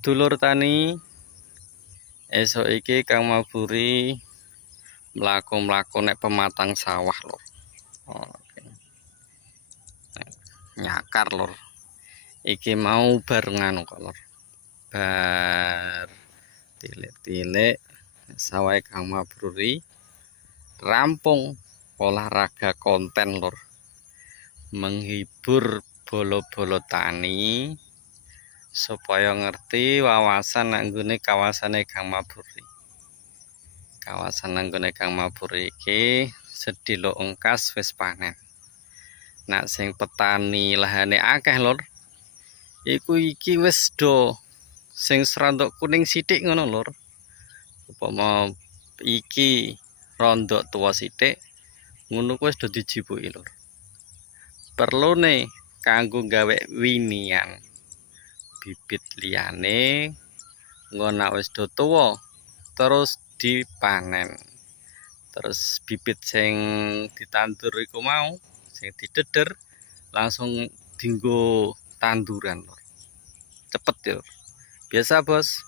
Dulur tani, esok iki Kang Maburi mlaku-mlaku nek pematang sawah lur. Oke. Nyakar lur. Iki mau bar nganu kok lur. Bar tilik-tilik sawah Kang Maburi rampung olahraga konten lur. Menghibur bolo-bolo tani supaya ngerti wawasan nanggone kawasane Kang Maburi. Kawasan nanggone Kang Maburi iki sedilo engkas wis panen. Nak sing petani lahane akeh lur, iku iki wis do sing serandok kuning sithik ngono lur. Upama iki rondok tuwa sithik, ngono kuwi wis do dijibuki lur. Perlune kanggo gawe winian bibit liyane ngono wis do tuwa terus dipanen. Terus bibit sing ditandur iku mau sing dideder langsung dinggo tanduran lur. Cepet ya. Biasa bos,